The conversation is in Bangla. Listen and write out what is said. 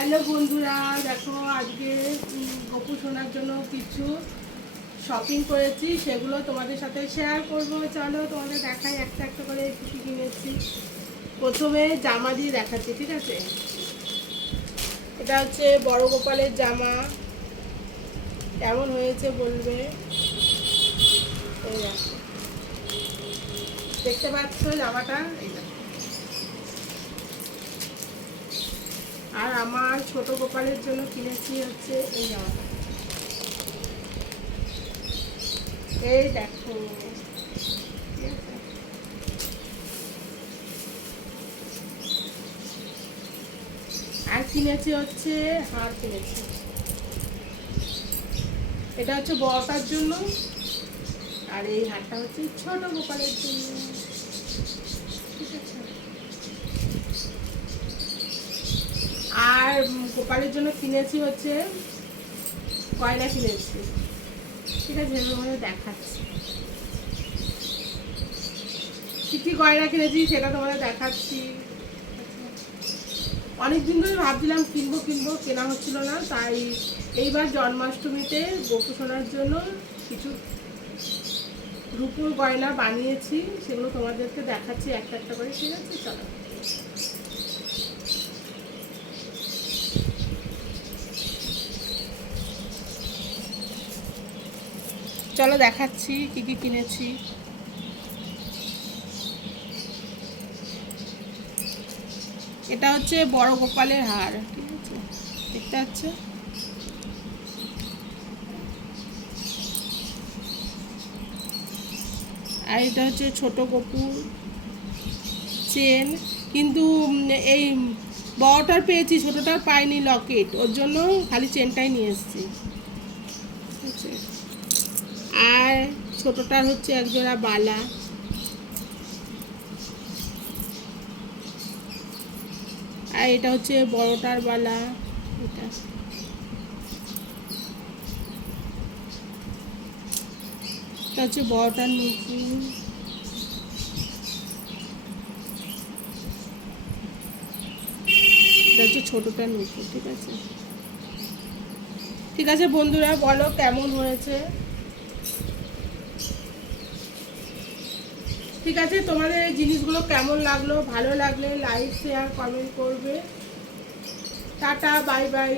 হ্যালো বন্ধুরা, দেখো আজকে গপু শোনার জন্য কিছু শপিং করেছি, সেগুলো তোমাদের সাথে শেয়ার করব। চলো তোমাদের দেখাই একটা একটা করে কী কী কিনেছি। প্রথমে জামা দিয়ে দেখাচ্ছি, ঠিক আছে? এটা হচ্ছে বড় গোপালের জামা। কেমন হয়েছে বলবে? দেখতে পাচ্ছ জামাটা? এই আর আমার ছোট গোপালের জন্য কিনেছি হচ্ছে এই জামাটা এই দেখো? আর কিনেছি হচ্ছে হার কিনেছি। এটা হচ্ছে বড়টার জন্য। আর এই হারটা হচ্ছে ছোট গোপালের জন্য। ঠিক আছে আর উম, গোপালের জন্য কিনেছি হচ্ছে কয়লা কিনেছি। ঠিক আছে এভাবে দেখাচ্ছি। কী কী গয়না কিনেছি সেটা তোমাদের দেখাচ্ছি। অনেক দিন ধরে ভাবছিলাম কিনবো কিনবো, কেনা হচ্ছিল না, তাই এইবার জন্মাষ্টমীতে গোপু সোনার জন্য কিছু রূপুর গয়না বানিয়েছি, সেগুলো তোমাদেরকে দেখাচ্ছি একটা একটা করে, ঠিক আছে? চলো। চলো দেখাচ্ছি কি কি কিনেছি। এটা হচ্ছে বড় গোপালের হার, ঠিক আছে? দেখতে পাচ্ছ? আর এটা হচ্ছে ছোট কপুর চেন, কিন্তু এই বড়টার পেয়েছি, ছোটটার পাইনি লকেট, ওর জন্য খালি চেনটাই নিয়ে এসেছি। ঠিক আছে? ছোটটার হচ্ছে একজোড়া বালা। আর এটা হচ্ছে বড়টার বালা। এটা। হচ্ছে বড়টার নুপুর এটা হচ্ছে ঠিক আছে? ঠিক আছে বন্ধুরা, বলো কেমন হয়েছে? ঠিক আছে, তোমাদের এই জিনিসগুলো কেমন লাগল? ভালো লাগলে লাইক শেয়ার কমেন্ট করবে। Tata bye bye